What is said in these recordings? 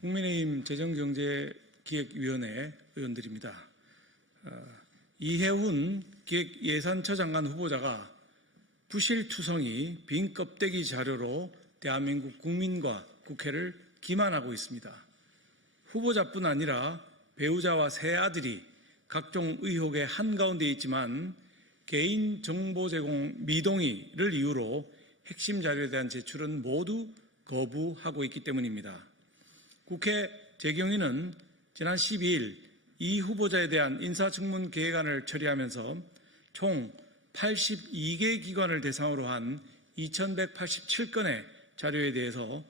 국민의힘 재정경제기획위원회 의원들입니다. 이해운 기획예산처 장관 후보자가 부실투성이 빈 껍데기 자료로 대한민국 국민과 국회를 기만하고 있습니다. 후보자뿐 아니라 배우자와 세 아들이 각종 의혹의 한가운데 있지만 개인정보 제공 미동의를 이유로 핵심 자료에 대한 제출은 모두 거부하고 있기 때문입니다. 국회 재경위는 지난 12일 이 후보자에 대한 인사청문 계획안을 처리하면서 총 82개 기관을 대상으로 한 2187건의 자료에 대해서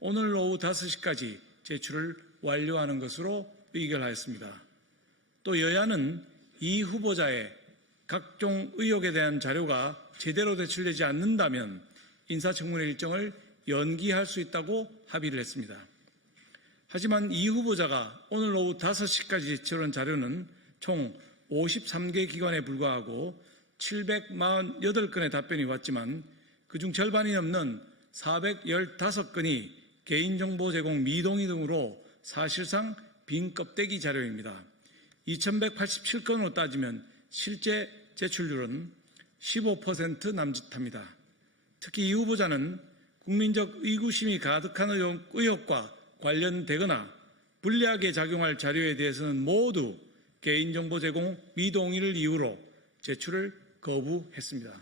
오늘 오후 5시까지 제출을 완료하는 것으로 의결하였습니다. 또 여야는 이 후보자의 각종 의혹에 대한 자료가 제대로 제출되지 않는다면 인사청문회 일정을 연기할 수 있다고 합의를 했습니다. 하지만 이 후보자가 오늘 오후 5시까지 제출한 자료는 총 53개 기관에 불과하고 748건의 답변이 왔지만 그중 절반이 넘는 415건이 개인정보 제공 미동의 등으로 사실상 빈 껍데기 자료입니다. 2187건으로 따지면 실제 제출률은 15% 남짓합니다. 특히 이 후보자는 국민적 의구심이 가득한 의혹과 관련되거나 불리하게 작용할 자료에 대해서는 모두 개인정보 제공 미동의를 이유로 제출을 거부했습니다.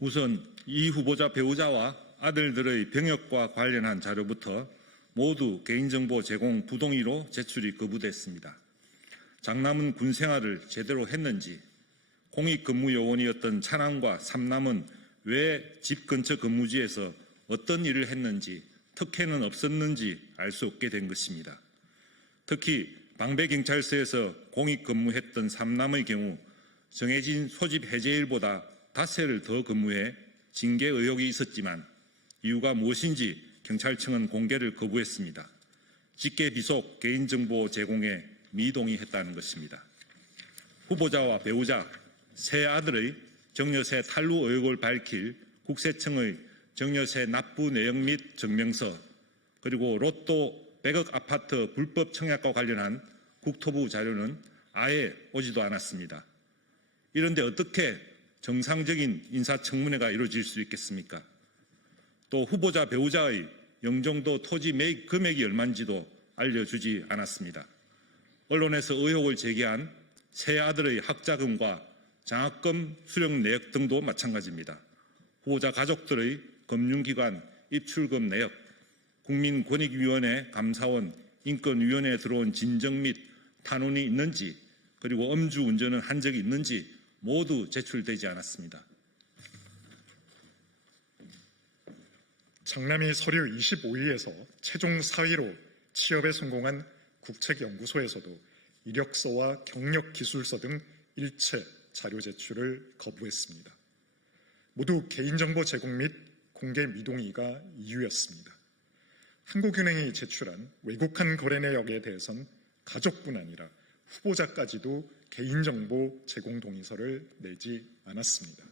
우선 이 후보자 배우자와 아들들의 병역과 관련한 자료부터 모두 개인정보 제공 부동의로 제출이 거부됐습니다. 장남은 군 생활을 제대로 했는지, 공익근무요원이었던 차남과 삼남은 왜 집 근처 근무지에서 어떤 일을 했는지, 특혜는 없었는지 알 수 없게 된 것입니다. 특히 방배경찰서에서 공익근무했던 삼남의 경우 정해진 소집 해제일보다 닷새를 더 근무해 징계 의혹이 있었지만 이유가 무엇인지 경찰청은 공개를 거부했습니다. 직계비속 개인정보 제공에 미동의했다는 것입니다. 후보자와 배우자, 세 아들의 정여세 탈루 의혹을 밝힐 국세청의 정여세 납부 내역 및 증명서, 그리고 로또 100억 아파트 불법 청약과 관련한 국토부 자료는 아예 오지도 않았습니다. 이런데 어떻게 정상적인 인사청문회가 이루어질 수 있겠습니까? 또 후보자 배우자의 영종도 토지 매입 금액이 얼마인지도 알려주지 않았습니다. 언론에서 의혹을 제기한 세 아들의 학자금과 장학금 수령 내역 등도 마찬가지입니다. 후보자 가족들의 금융기관 입출금 내역, 국민권익위원회 감사원, 인권위원회에 들어온 진정 및 탄원이 있는지, 그리고 음주운전을 한 적이 있는지 모두 제출되지 않았습니다. 장남이 서류 25위에서 최종 4위로 취업에 성공한 국책연구소에서도 이력서와 경력기술서 등 일체 자료 제출을 거부했습니다. 모두 개인정보 제공 및 공개 미동의가 이유였습니다. 한국은행이 제출한 왜곡한 거래 내역에 대해선 가족뿐 아니라 후보자까지도 개인정보 제공 동의서를 내지 않았습니다.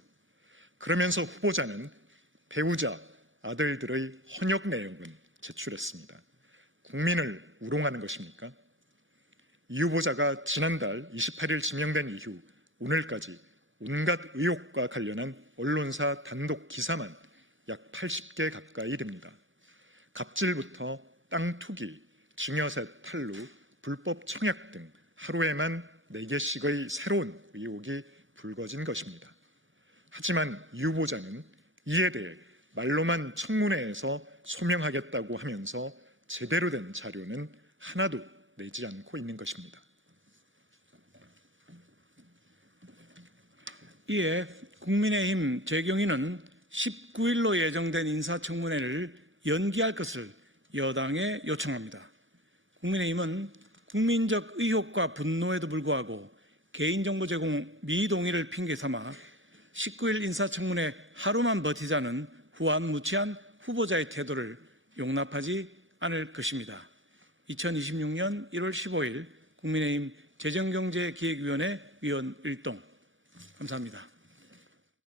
그러면서 후보자는 배우자, 아들들의 헌역 내역은 제출했습니다. 국민을 우롱하는 것입니까? 이 후보자가 지난달 28일 지명된 이후 오늘까지 온갖 의혹과 관련한 언론사 단독 기사만 약 80개 가까이 됩니다. 갑질부터 땅 투기, 증여세 탈루, 불법 청약 등 하루에만 4개씩의 새로운 의혹이 불거진 것입니다. 하지만 이 후보자는 이에 대해 말로만 청문회에서 소명하겠다고 하면서 제대로 된 자료는 하나도 내지 않고 있는 것입니다. 이에 국민의힘 재경위는 19일로 예정된 인사청문회를 연기할 것을 여당에 요청합니다. 국민의힘은 국민적 의혹과 분노에도 불구하고 개인정보 제공 미동의를 핑계삼아 19일 인사청문회 하루만 버티자는 후안무치한 후보자의 태도를 용납하지 않을 것입니다. 2026년 1월 15일 국민의힘 재정경제기획위원회 위원 일동. 감사합니다.